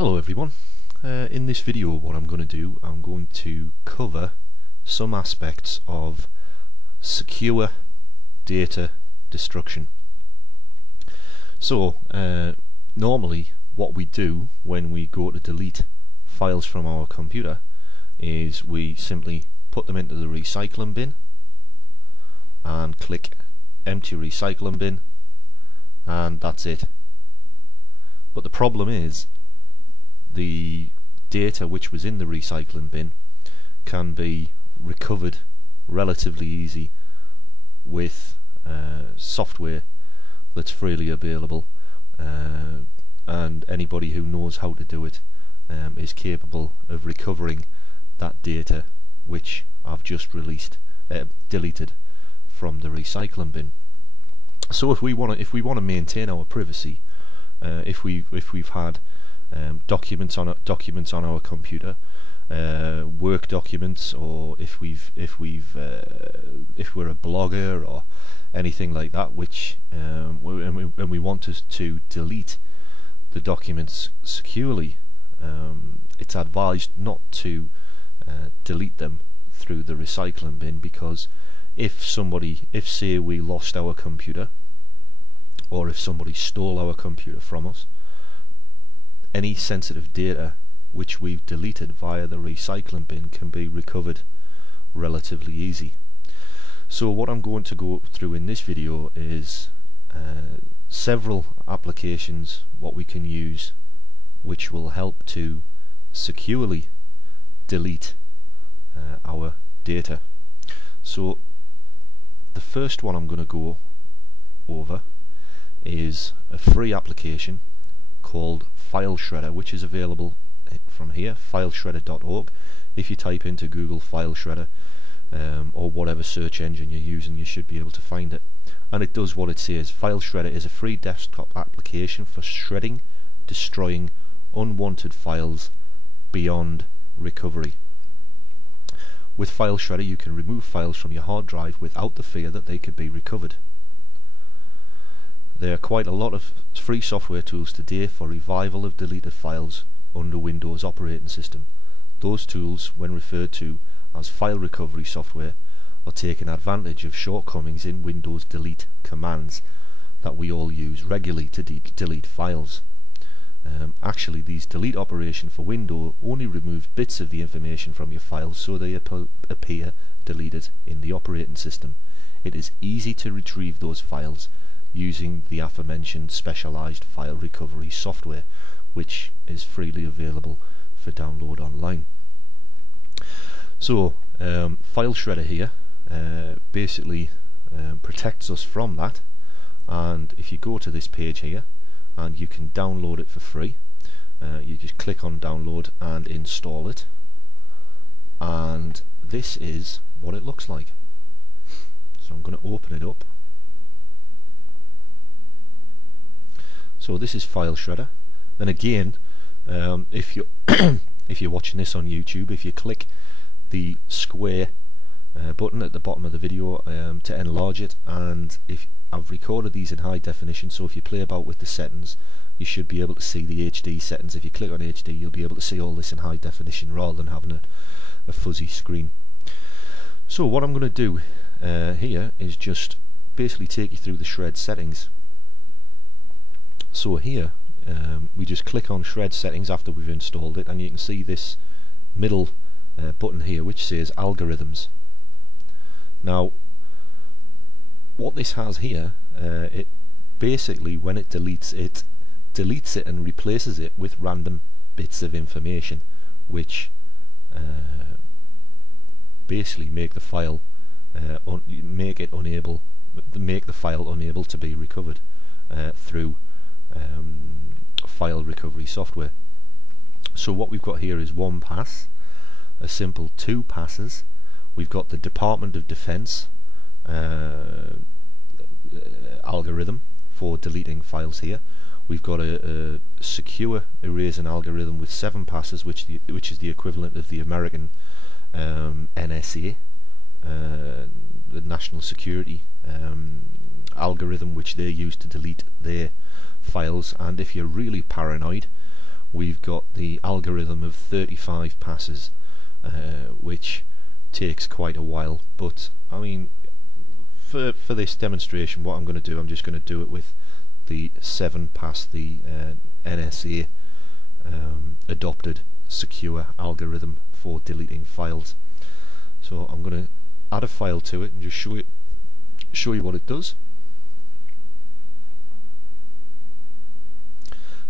Hello everyone. In this video what I'm going to do, I'm going to cover some aspects of secure data destruction. So normally what we do when we go to delete files from our computer is we simply put them into the recycling bin and click empty recycling bin, and that's it. But the problem is the data which was in the recycling bin can be recovered relatively easy with software that's freely available, and anybody who knows how to do it is capable of recovering that data which I've just deleted from the recycling bin. So if we want to maintain our privacy, if we've had documents on our computer, work documents, or if we're a blogger or anything like that, which and we want to delete the documents securely, it's advised not to delete them through the recycling bin, because if say we lost our computer, or if somebody stole our computer from us, any sensitive data which we've deleted via the recycling bin can be recovered relatively easy. So what I'm going to go through in this video is several applications what we can use which will help to securely delete our data. So the first one I'm going to go over is a free application called File Shredder, which is available from here, fileshredder.org. If you type into Google File Shredder or whatever search engine you're using, you should be able to find it. And it does what it says. File Shredder is a free desktop application for shredding, destroying unwanted files beyond recovery. With File Shredder you can remove files from your hard drive without the fear that they could be recovered. There are quite a lot of free software tools today for revival of deleted files under Windows operating system. Those tools, when referred to as file recovery software, are taking advantage of shortcomings in Windows delete commands that we all use regularly to delete files. Actually, these delete operations for Windows only remove bits of the information from your files, so they appear deleted in the operating system. It is easy to retrieve those files using the aforementioned specialized file recovery software, which is freely available for download online. So File Shredder here basically protects us from that, and if you go to this page here and you can download it for free, you just click on download and install it, and this is what it looks like. So I'm going to open it up. So this is File Shredder, and again, if you're if you're watching this on YouTube, if you click the square button at the bottom of the video to enlarge it, and if I've recorded these in high definition, so if you play about with the settings, you should be able to see the HD settings. If you click on HD, you'll be able to see all this in high definition rather than having a fuzzy screen. So what I'm going to do here is just basically take you through the shred settings. So here we just click on shred settings after we've installed it, and you can see this middle button here which says algorithms. Now what this has here, it basically, when it deletes it and replaces it with random bits of information which basically make the file make the file unable to be recovered through file recovery software. So what we've got here is one pass, a simple two passes. We've got the Department of Defense algorithm for deleting files here. We've got a secure erasing algorithm with 7 passes, which is the equivalent of the American NSA, the National Security algorithm which they use to delete their files. And if you're really paranoid, we've got the algorithm of 35 passes, which takes quite a while, but I mean, for this demonstration, what I'm going to do, I'm just going to do it with the 7-pass, the NSA adopted secure algorithm for deleting files. So I'm going to add a file to it and just show you what it does.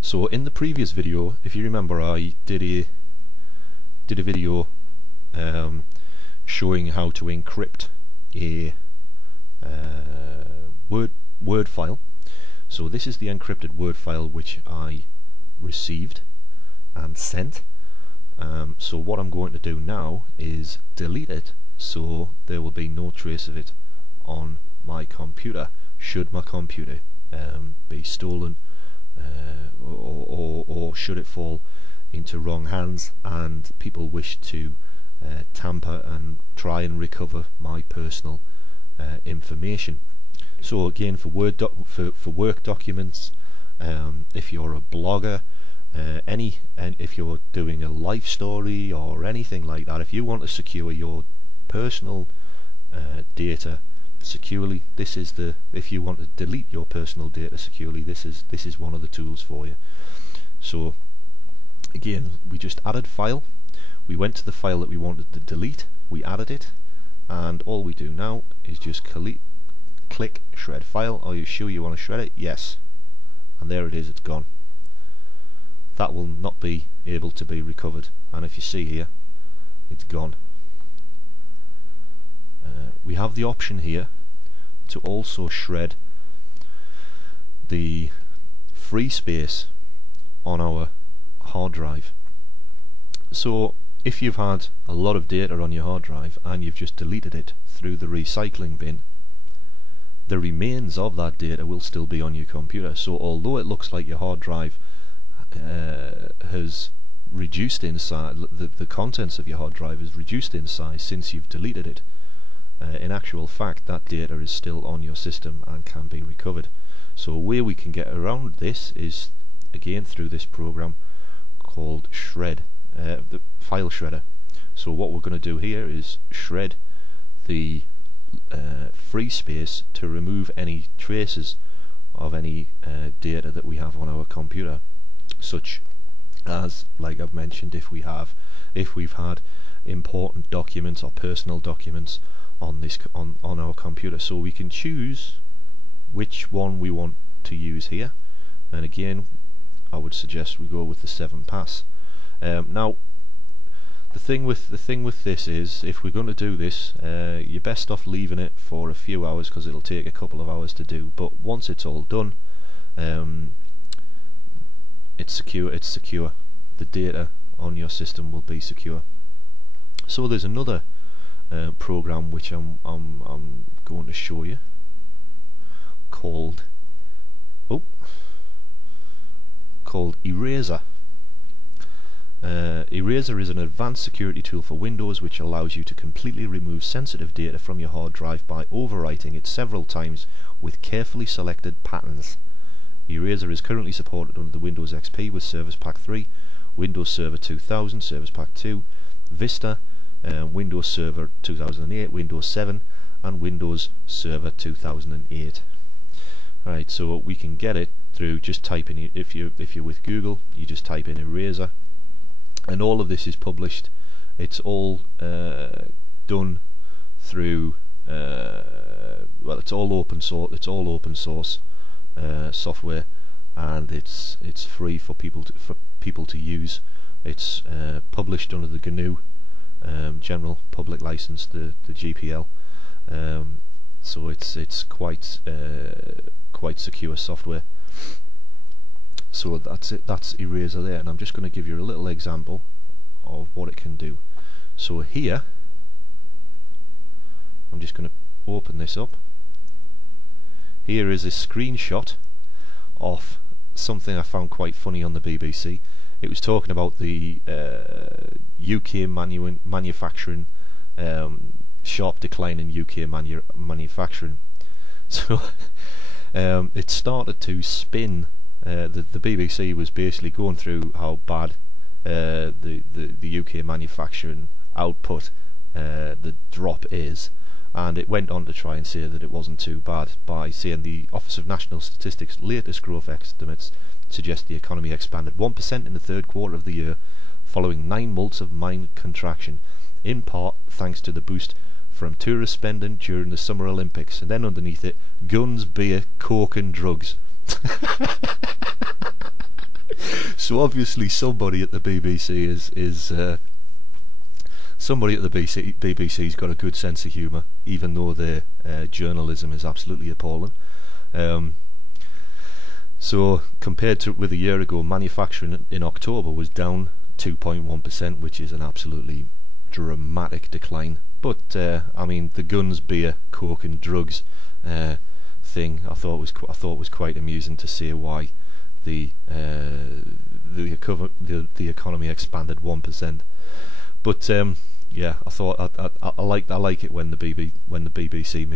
So in the previous video, if you remember, I did a video showing how to encrypt a Word file. So this is the encrypted Word file which I received and sent. So what I'm going to do now is delete it, so there will be no trace of it on my computer, should my computer be stolen, or should it fall into wrong hands and people wish to tamper and try and recover my personal information. So again, for work documents, if you're a blogger, and if you're doing a life story or anything like that, if you want to secure your personal data securely, this is the, if you want to delete your personal data securely, this is one of the tools for you. So again, we just added file, we went to the file that we wanted to delete, we added it, and all we do now is just click shred file. Are you sure you want to shred it? Yes. And there it is, it's gone. That will not be able to be recovered, and if you see here, it's gone. We have the option here to also shred the free space on our hard drive. So if you've had a lot of data on your hard drive and you've just deleted it through the recycling bin, the remains of that data will still be on your computer. So although it looks like your hard drive has reduced in size, the contents of your hard drive is reduced in size since you've deleted it, in actual fact that data is still on your system and can be recovered. So a way we can get around this is again through this program called Shred, the file shredder. So what we're going to do here is shred the free space to remove any traces of any data that we have on our computer, such as, like I've mentioned, if we've had important documents or personal documents on our computer. So we can choose which one we want to use here, and again I would suggest we go with the 7-pass. Now the thing with this is, if we're going to do this, you're best off leaving it for a few hours, because it'll take a couple of hours to do, but once it's all done, it's secure. The data on your system will be secure. So there's another program which I'm going to show you called Eraser. Eraser is an advanced security tool for Windows which allows you to completely remove sensitive data from your hard drive by overwriting it several times with carefully selected patterns. Eraser is currently supported under the Windows XP with Service Pack 3, Windows Server 2000, Service Pack 2, Vista, Windows Server 2008, Windows 7, and Windows Server 2008. Alright, so we can get it through just typing, if you're with Google, you just type in Eraser, and all of this is published. It's all done through well, it's all open source. It's all open source software, and it's free for people to use. It's published under the GNU General Public License, the GPL. So it's quite secure software. So that's it. That's Eraser there, and I'm just going to give you a little example of what it can do. So here, I'm just going to open this up. Here is a screenshot of something I found quite funny on the BBC. It was talking about the UK manufacturing, sharp decline in UK manufacturing. So it started to spin the BBC was basically going through how bad the UK manufacturing output, the drop is, and it went on to try and say that it wasn't too bad by saying the Office of National Statistics latest growth estimates suggest the economy expanded 1% in the third quarter of the year, following 9 months of mild contraction, in part thanks to the boost from tourist spending during the Summer Olympics. And then underneath it, guns, beer, coke and drugs. So obviously somebody at the BBC is somebody at the BBC's got a good sense of humour, even though their journalism is absolutely appalling. So compared to with a year ago, manufacturing in October was down 2.1%, which is an absolutely dramatic decline. But I mean, the guns, beer, coke and drugs thing I thought was quite amusing to see why the economy expanded 1%. But yeah, I thought I like it when the BBC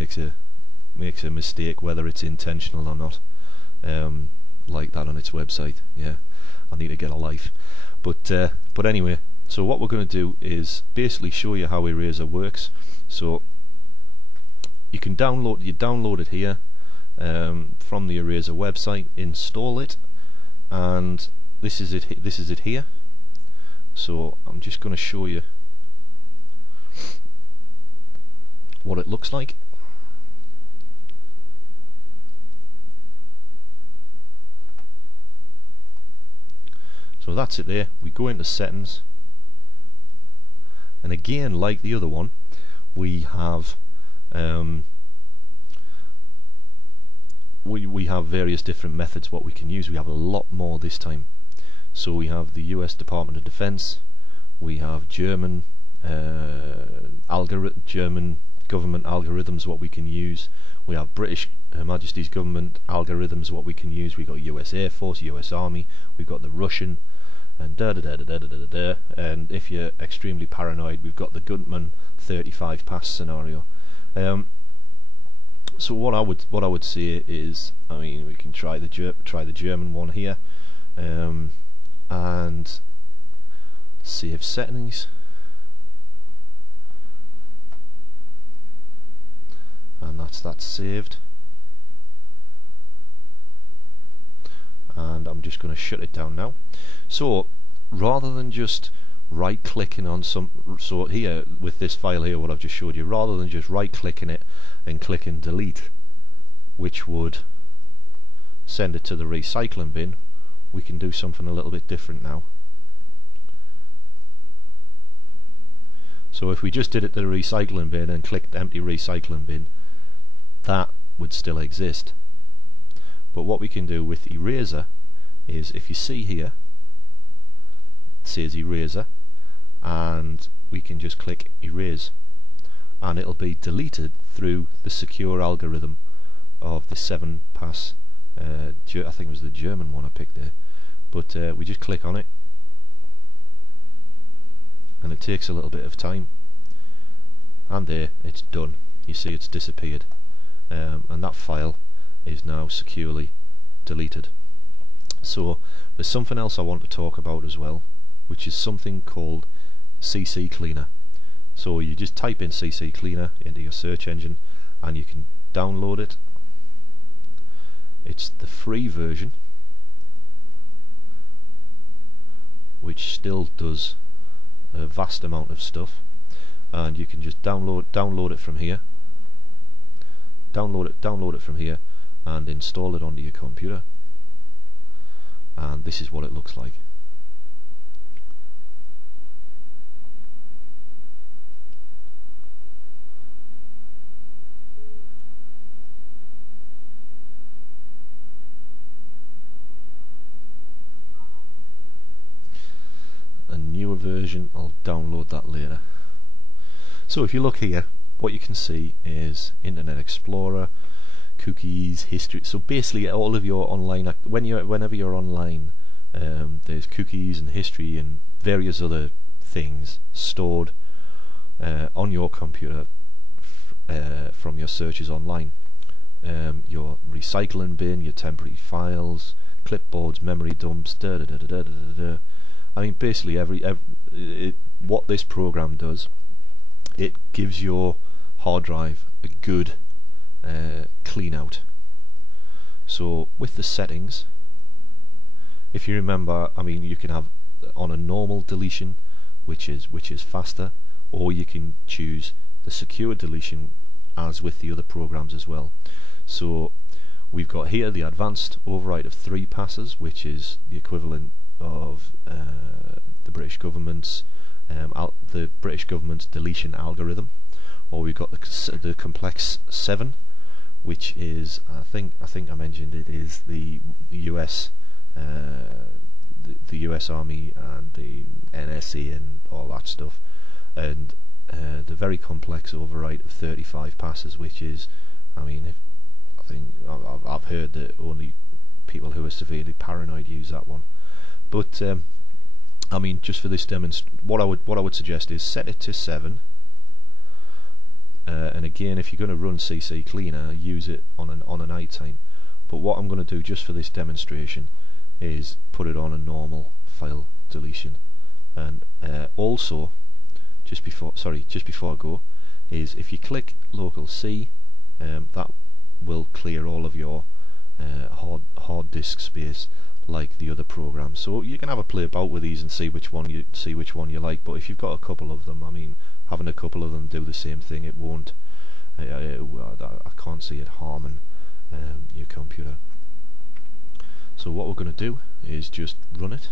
makes a mistake, whether it's intentional or not. Like that on its website. Yeah, I need to get a life. But anyway, so what we're going to do is basically show you how Eraser works. So you can download it here from the Eraser website, install it, and this is it here. So I'm just going to show you what it looks like. So that's it there. We go into settings, and again, like the other one, we have we have various different methods what we can use. We have a lot more this time. So we have the US Department of Defense, we have German German government algorithms what we can use, we have British Her Majesty's government algorithms what we can use, we've got US Air Force, US Army, we've got the Russian, and and if you're extremely paranoid, we've got the Gunman 35 pass scenario. So what I would say is, I mean, we can try the German one here, and save settings, and that's saved. And I'm just going to shut it down now. So rather than just right clicking on so here with this file here, what I've just showed you, rather than just right clicking it and clicking delete, which would send it to the recycling bin, we can do something a little bit different now. So if we just did it to the recycling bin and clicked empty recycling bin, that would still exist. But what we can do with Eraser is, if you see here, it says Eraser, and we can just click Erase, and it'll be deleted through the secure algorithm of the 7-pass, I think it was the German one I picked there, but we just click on it, and it takes a little bit of time, and there, it's done. You see it's disappeared, and that file is now securely deleted. So there's something else I want to talk about as well, which is something called CC Cleaner. So you just type in CC Cleaner into your search engine and you can download it. It's the free version, which still does a vast amount of stuff, and you can just download it from here. Download it from here and install it onto your computer, and this is what it looks like. A newer version, I'll download that later. So if you look here, what you can see is Internet Explorer, cookies, history. So basically all of your online, whenever you're online, there's cookies and history and various other things stored on your computer from your searches online. Your recycling bin, your temporary files, clipboards, memory dumps, da da da da da da da. I mean, basically what this program does, it gives your hard drive a good clean out. So with the settings, if you remember, I mean, you can have on a normal deletion, which is faster, or you can choose the secure deletion as with the other programs as well. So we've got here the advanced override of 3 passes, which is the equivalent of the British government's deletion algorithm, or we've got the complex 7, which is I think I mentioned it is the US the US Army and the NSA and all that stuff, and the very complex override of 35 passes, which is, I mean, I've heard that only people who are severely paranoid use that one. But I mean, just for this what I would suggest is set it to 7. And again, if you're going to run CC Cleaner, use it on a night time. But what I'm going to do just for this demonstration is put it on a normal file deletion. And also, just before I go, is if you click local C, that will clear all of your hard disk space like the other programs. So you can have a play about with these and see which one you like. But if you've got a couple of them, I mean, having a couple of them do the same thing, it won't. I can't see it harming your computer. So what we're going to do is just run it,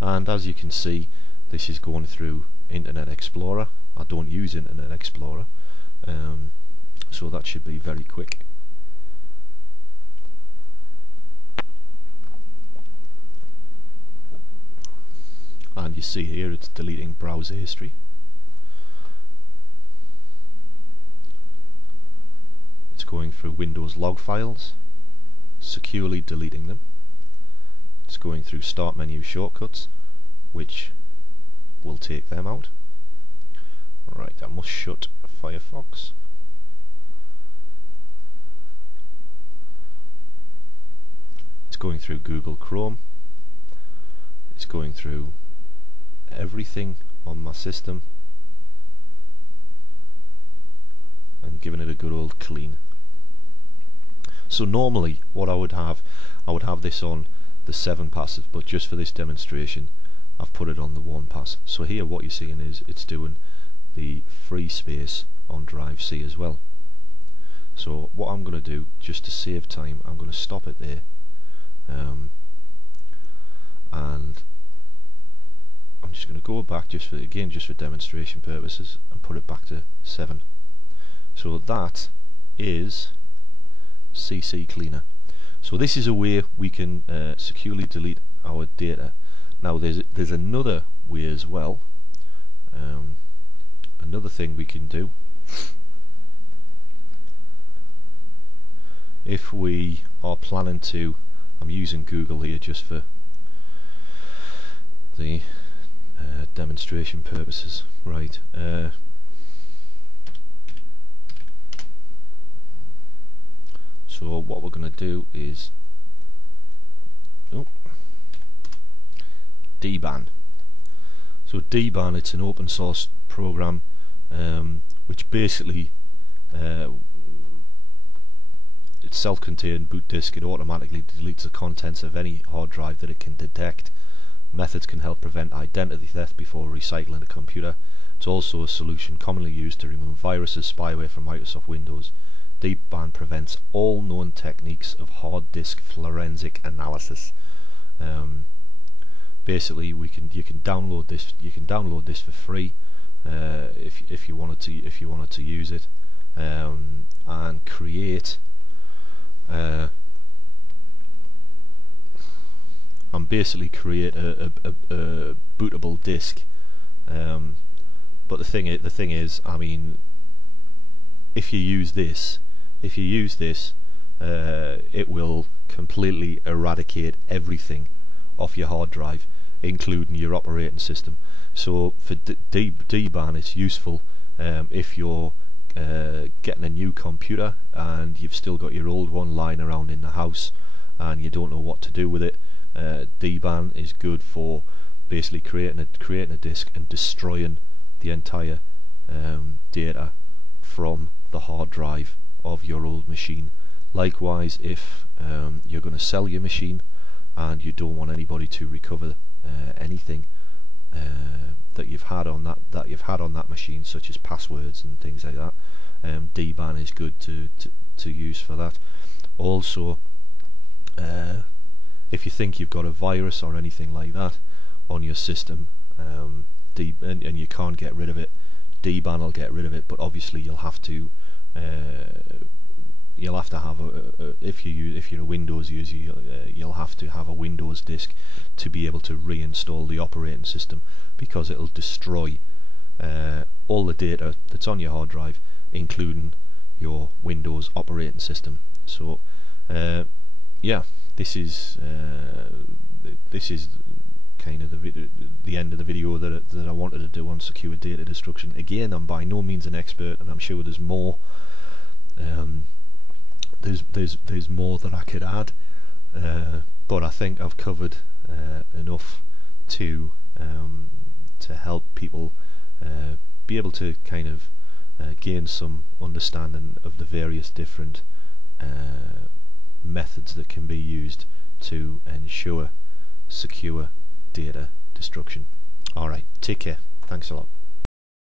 and as you can see, this is going through Internet Explorer. I don't use Internet Explorer, so that should be very quick. And you see here it's deleting browser history. It's going through Windows log files, securely deleting them. It's going through start menu shortcuts, which will take them out. Right, I must shut Firefox. It's going through Google Chrome. It's going through everything on my system and giving it a good old clean. So normally what I would have this on the 7 passes, but just for this demonstration I've put it on the 1 pass. So here what you're seeing is it's doing the free space on drive C as well. So what I'm going to do, just to save time, I'm going to stop it there, and I'm just going to go back just for demonstration purposes and put it back to 7. So that is CC Cleaner. So this is a way we can securely delete our data. Now there's another way as well. Another thing we can do, if we are planning to, I'm using Google here just for the demonstration purposes, right? So what we're going to do is Dban. So Dban, it's an open source program which basically it's self-contained boot disk. It automatically deletes the contents of any hard drive that it can detect. Methods can help prevent identity theft before recycling a computer. It's also a solution commonly used to remove viruses, spyware from Microsoft Windows. Dban prevents all known techniques of hard disk forensic analysis. Basically, you can download this. You can download this for free if you wanted to use it, and create basically create a bootable disk. But the thing is, I mean, if you use this, it will completely eradicate everything off your hard drive, including your operating system. So for Dban, it's useful if you're getting a new computer and you've still got your old one lying around in the house and you don't know what to do with it, Dban is good for basically creating a disk and destroying the entire data from the hard drive of your old machine. Likewise, if you're going to sell your machine and you don't want anybody to recover anything that you've had on that machine, such as passwords and things like that, Dban is good to use for that. Also, if you think you've got a virus or anything like that on your system, and you can't get rid of it, Dban will get rid of it. But obviously, you'll have to have if you're a Windows user, you'll have to have a Windows disk to be able to reinstall the operating system, because it'll destroy all the data that's on your hard drive, including your Windows operating system. So yeah, this is kind of the end of the video that I wanted to do on secure data destruction. Again, I'm by no means an expert, and I'm sure there's more. There's more that I could add, but I think I've covered enough to help people be able to kind of gain some understanding of the various different methods that can be used to ensure secure data destruction. Alright, take care. Thanks a lot.